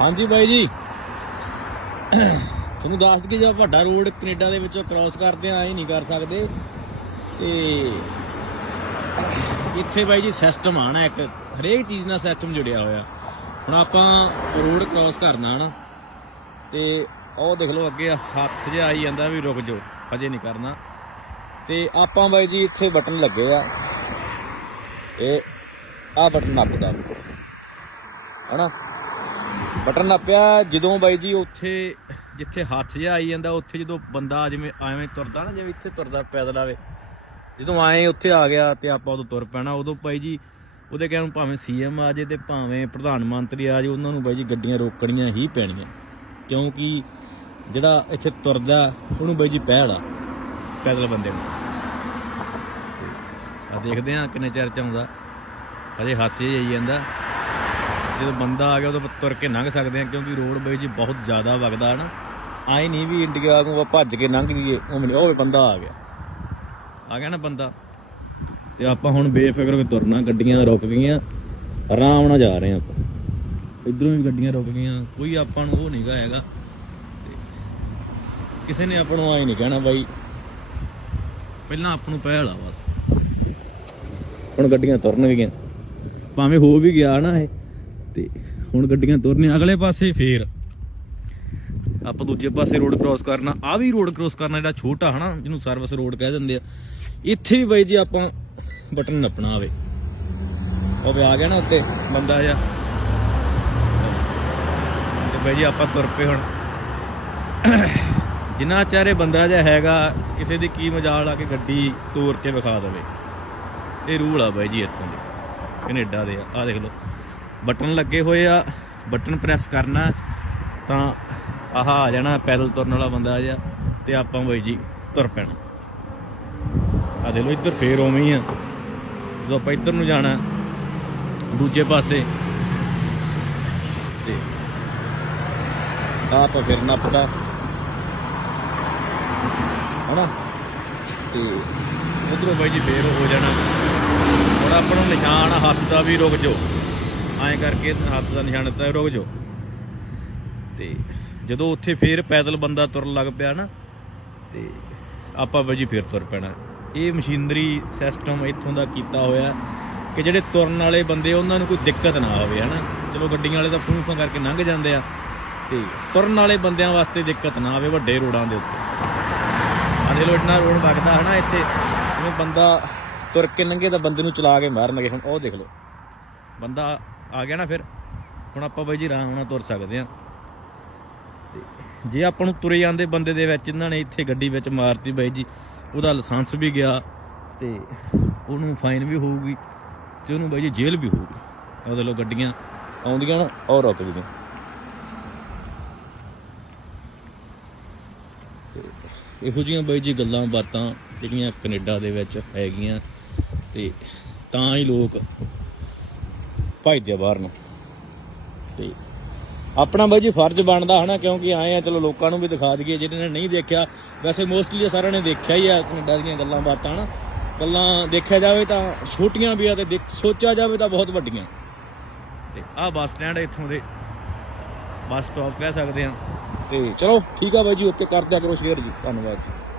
ਹਾਂਜੀ ਬਾਈ ਜੀ। ਤੁਹਾਨੂੰ ਦੱਸ ਦਈਏ ਜੇ ਵੱਡਾ ਰੋਡ ਕੈਨੇਡਾ ਦੇ ਵਿੱਚੋਂ ਕ੍ਰਾਸ ਕਰਦੇ ਆ ਇਹ ਨਹੀਂ ਕਰ ਸਕਦੇ। ਤੇ ਇੱਥੇ ਬਾਈ ਜੀ ਸਿਸਟਮ ਆ ਨਾ ਇੱਕ, ਹਰੇਕ ਚੀਜ਼ ਨਾਲ ਸਿਸਟਮ ਜੁੜਿਆ ਹੋਇਆ। ਹੁਣ ਆਪਾਂ ਰੋਡ ਕ੍ਰਾਸ ਕਰਨਾ ਨਾ ਤੇ ਉਹ ਦੇਖ ਲਓ ਅੱਗੇ ਹੱਥ ਜਿਹਾ ਆਈ ਜਾਂਦਾ ਵੀ ਰੁਕ ਜਾਓ, ਹਜੇ ਨਹੀਂ ਕਰਨਾ। ਤੇ ਆਪਾਂ ਬਾਈ ਜੀ ਇੱਥੇ ਬਟਨ ਲੱਗੇ ਆ। ਇਹ ਆ ਬਟਨ ਨੱਪਦਾ ਹਨਾ? ਬਟਨ ਨੱਪਿਆ ਜਦੋਂ ਬਾਈ ਜੀ ਉੱਥੇ ਜਿੱਥੇ ਹੱਥ ਜਿਹਾ ਆਈ ਜਾਂਦਾ, ਉੱਥੇ ਜਦੋਂ ਬੰਦਾ ਜਿਵੇਂ ਐਵੇਂ ਤੁਰਦਾ ਨਾ, ਜਿਵੇਂ ਇੱਥੇ ਤੁਰਦਾ ਪੈਦਲ ਆਵੇ। ਜਦੋਂ ਆਏ ਉੱਥੇ ਆ ਗਿਆ ਤੇ ਆਪਾਂ ਉਦੋਂ ਤੁਰ ਪੈਣਾ। ਉਦੋਂ ਬਾਈ ਜੀ ਉਹਦੇ ਕਹਿਣ ਨੂੰ ਭਾਵੇਂ ਸੀਐਮ ਆ ਜੇ ਤੇ ਭਾਵੇਂ ਪ੍ਰਧਾਨ ਮੰਤਰੀ ਆ ਜੇ ਉਹਨਾਂ ਨੂੰ ਬਾਈ ਜੀ ਗੱਡੀਆਂ ਰੋਕਣੀਆਂ ਹੀ ਪੈਣੀਆਂ। ਕਿਉਂਕਿ ਜਿਹੜਾ ਇੱਥੇ ਤੁਰਦਾ, ਉਹਨੂੰ ਬਾਈ ਜੀ ਪਹਿਲ ਆ, ਪੈਦਲ ਬੰਦੇ ਨੂੰ। ਆ ਦੇਖਦੇ ਆ ਕਿੰਨੇ ਚਿਰ ਚ ਆਉਂਦਾ। ਹਜੇ ਹੱਥ ਹੀ ਆਈ ਜਾਂਦਾ। ਜਦੋਂ ਬੰਦਾ ਆ ਗਿਆ, ਉਦੋਂ ਤੁਰ ਕੇ ਲੰਘ ਸਕਦੇ ਆ ਕਿਉਂਕਿ ਰੋਡ ਬਾਈ ਬਹੁਤ ਜ਼ਿਆਦਾ ਵਗਦਾ ਹੈ ਨਾ। ਆਏ ਨਹੀਂ ਵੀ ਇੰਡੀਆ ਨੂੰ ਭੱਜ ਕੇ ਲੰਘ ਜੀਏ ਉਹ ਨਹੀਂ ਉਹ ਵੀ ਬੰਦਾ ਆ ਗਿਆ। ਆ ਗਿਆ ਨਾ ਬੰਦਾ। ਤੇ ਆਪਾਂ ਹੁਣ ਬੇਫਿਕਰ ਹੋ ਕੇ ਤੁਰਨਾ, ਗੱਡੀਆਂ ਰੁਕ ਗਈਆਂ, ਆਰਾਮ ਨਾਲ ਜਾ ਰਹੇ ਆ ਆਪਾਂ। ਇਧਰੋਂ ਵੀ ਗੱਡੀਆਂ ਰੁਕ ਗਈਆਂ, ਕੋਈ ਆਪਾਂ ਨੂੰ ਉਹ ਨਹੀਂਗਾ ਹੈਗਾ। ਕਿਸੇ ਨੇ ਆਪਾਂ ਨੂੰ ਆਏ ਨਹੀਂ ਕਹਿਣਾ ਬਾਈ। ਪਹਿਲਾਂ ਆਪਾਂ ਨੂੰ ਪਹਿਲ ਆ ਬਸ। ਹੁਣ ਗੱਡੀਆਂ ਤੁਰਨ ਗਈਆਂ ਭਾਵੇਂ ਹੋ ਵੀ ਗਿਆ ਨਾ ਇਹ। ਤੇ ਹੁਣ ਗੱਡੀਆਂ ਤੁਰਨੀਆਂ, ਅਗਲੇ ਪਾਸੇ ਫੇਰ। ਆਪਾਂ ਦੂਜੇ ਪਾਸੇ ਰੋਡ ਕ੍ਰਾਸ ਕਰਨਾ ਆ ਵੀ ਰੋਡ ਕ੍ਰਾਸ ਕਰਨਾ ਜਿਹੜਾ ਛੋਟਾ, ਹਨਾ, ਜਿਹਨੂੰ ਸਰਵਿਸ ਰੋਡ ਕਹਿ ਦਿੰਦੇ ਆ। ਇੱਥੇ ਵੀ ਬਾਈ ਜੀ ਆਪਾਂ ਬਟਨ ਨੱਪਣਾ ਆਵੇ। ਉਹ ਵੀ ਆ ਗਿਆ ਨਾ ਉੱਤੇ, ਬੰਦਾ ਜਿਹਾ। ਤੇ ਬਾਈ ਜੀ ਆਪਾਂ ਤੁਰ ਪਏ ਹੁਣ। ਜਿੰਨਾ ਚਾਰੇ ਬੰਦਾ ਜਿਹਾ ਹੈਗਾ, ਕਿਸੇ ਦੀ ਕੀ ਮਜਾਲ ਆ ਕੇ ਗੱਡੀ ਤੋੜ ਕੇ ਵਿਖਾ ਦੇਵੇ। ਇਹ ਰੂਲ ਆ ਬਾਈ ਜੀ ਇੱਥੋਂ ਦੇ, ਕੈਨੇਡਾ ਦੇ ਆ, ਆਹ ਦੇਖ ਲਓ। ਬਟਨ ਲੱਗੇ ਹੋਏ ਆ, ਬਟਨ ਪ੍ਰੈਸ ਕਰਨਾ, ਤਾਂ ਆਹ ਆ ਜਾਣਾ, ਪੈਦਲ ਤੁਰਨ ਵਾਲਾ ਬੰਦਾ ਆ ਜਾ, ਤੇ ਆਪਾਂ ਬਾਈ ਜੀ ਤੁਰ ਪੈਣਾ। ਆ ਦੇਖ ਲਓ, ਇੱਧਰ ਫੇਰ ਉਵੇਂ ਹੀ ਆ। ਜਦੋਂ ਆਪਾਂ ਇੱਧਰ ਨੂੰ ਜਾਣਾ, ਦੂਜੇ ਪਾਸੇ, ਤੇ ਆਹ ਆਪਾਂ ਫਿਰ ਨੱਪਦਾ ਹਨਾ? ਤੇ ਉਧਰੋਂ ਬਾਈ ਜੀ ਫੇਰ ਹੋ ਜਾਣਾ। ਹੁਣ ਆਪਣਾ ਨਿਸ਼ਾਨ ਹੱਥ ਦਾ ਵੀ ਰੁਕ ਜਾਓ। ਐਂ ਕਰਕੇ ਹੱਥ ਦਾ ਨਿਸ਼ਾਨ ਦਿੱਤਾ, ਰੁਕ ਜਾਓ। ਤੇ ਜਦੋਂ ਉੱਥੇ ਫੇਰ ਪੈਦਲ ਬੰਦਾ ਤੁਰਨ ਲੱਗ ਪਿਆ ਨਾ, ਤੇ ਆਪਾਂ ਬਾਈ ਜੀ ਫੇਰ ਤੁਰ ਪੈਣਾ। ਇਹ ਮਸ਼ੀਨਰੀ ਸਿਸਟਮ ਇੱਥੋਂ ਦਾ ਕੀਤਾ ਹੋਇਆ ਕਿ ਜਿਹੜੇ ਤੁਰਨ ਵਾਲੇ ਬੰਦੇ, ਉਹਨਾਂ ਨੂੰ ਕੋਈ ਦਿੱਕਤ ਨਾ ਆਵੇ, ਹਨਾ। ਚਲੋ ਗੱਡੀਆਂ ਵਾਲੇ ਤਾਂ ਫੂਫਾਂ ਕਰਕੇ ਲੰਘ ਜਾਂਦੇ ਆ, ਤੇ ਤੁਰਨ ਵਾਲੇ ਬੰਦਿਆਂ ਵਾਸਤੇ ਦਿੱਕਤ ਨਾ ਆਵੇ ਵੱਡੇ ਰੋਡਾਂ ਦੇ ਉੱਤੇ। ਆ ਦੇਖ ਲੋ ਇੰਨਾ ਰੋਡ ਵਗਦਾ ਹਨਾ, ਇੱਥੇ। ਜਿਵੇਂ ਬੰਦਾ ਤੁਰ ਕੇ ਲੰਘੇ ਤਾਂ ਬੰਦੇ ਨੂੰ ਚਲਾ ਕੇ ਮਾਰਨਗੇ, ਹੁਣ ਉਹ ਦੇਖ ਲਓ। ਬੰਦਾ ਆ ਗਿਆ ਨਾ ਫਿਰ। ਹੁਣ ਆਪਾਂ ਬਾਈ ਜੀ ਆਰਾਮ ਨਾਲ ਤੁਰ ਸਕਦੇ ਆ ਜੇ ਆਪਾਂ ਨੂੰ ਤੁਰੇ ਜਾਂਦੇ ਬੰਦੇ ਦੇ ਵਿੱਚ, ਇਹਨਾਂ ਨੇ ਇੱਥੇ ਗੱਡੀ ਵਿੱਚ ਮਾਰਤੀ ਬਾਈ ਜੀ, ਉਹਦਾ ਲਾਇਸੈਂਸ ਵੀ ਗਿਆ ਤੇ ਉਹਨੂੰ ਫਾਈਨ ਵੀ ਹੋਊਗੀ ਤੇ ਉਹਨੂੰ ਬਾਈ ਜੀ ਜੇਲ੍ਹ ਵੀ ਹੋਊਗੀ। ਉਹਦੇ ਲੋ ਗੱਡੀਆਂ ਆਉਂਦੀਆਂ ਨਾ ਔਰ ਰੁਕ ਇਹੋ ਜਿਹੀਆਂ ਬਾਈ ਜੀ ਗੱਲਾਂ ਬਾਤਾਂ ਜਿਹੜੀਆਂ ਕੈਨੇਡਾ ਦੇ ਵਿੱਚ ਹੈਗੀਆਂ ਤੇ ਤਾਂ ਹੀ ਲੋਕ ਭਜਦੇ ਆ ਬਾਹਰ ਨੂੰ। ਤੇ ਆਪਣਾ ਬਾਈ ਜੀ ਫਰਜ਼ ਬਣਦਾ ਹਨਾ ਕਿਉਂਕਿ ਆਏ ਆ ਚਲੋ ਲੋਕਾਂ ਨੂੰ ਵੀ ਦਿਖਾ ਦਈਏ ਜਿਹਨਾਂ ਨੇ ਨਹੀਂ ਦੇਖਿਆ ਵੈਸੇ ਮੋਸਟਲੀ ਸਾਰਿਆਂ ਨੇ ਦੇਖਿਆ ਹੀ ਆ ਕੈਨੇਡਾ ਦੀਆਂ ਗੱਲਾਂ ਬਾਤਾਂ ਹਨਾ। ਗੱਲਾਂ ਦੇਖਿਆ ਜਾਵੇ ਤਾਂ ਛੋਟੀਆਂ ਵੀ ਆ ਤੇ ਸੋਚਿਆ ਜਾਵੇ ਤਾਂ ਬਹੁਤ ਵੱਡੀਆਂ। ਤੇ ਆਹ ਬੱਸ ਸਟੈਂਡ ਇੱਥੋਂ ਦੇ। ਬੱਸ ਸਟਾਪ ਕਹਿ ਸਕਦੇ ਆ। ਤੇ ਚਲੋ ਠੀਕ ਆ ਬਾਈ ਜੀ ਓਕੇ ਕਰ ਦਿਆ ਕਰੋ ਸ਼ੇਅਰ ਜੀ। ਧੰਨਵਾਦ ਜੀ।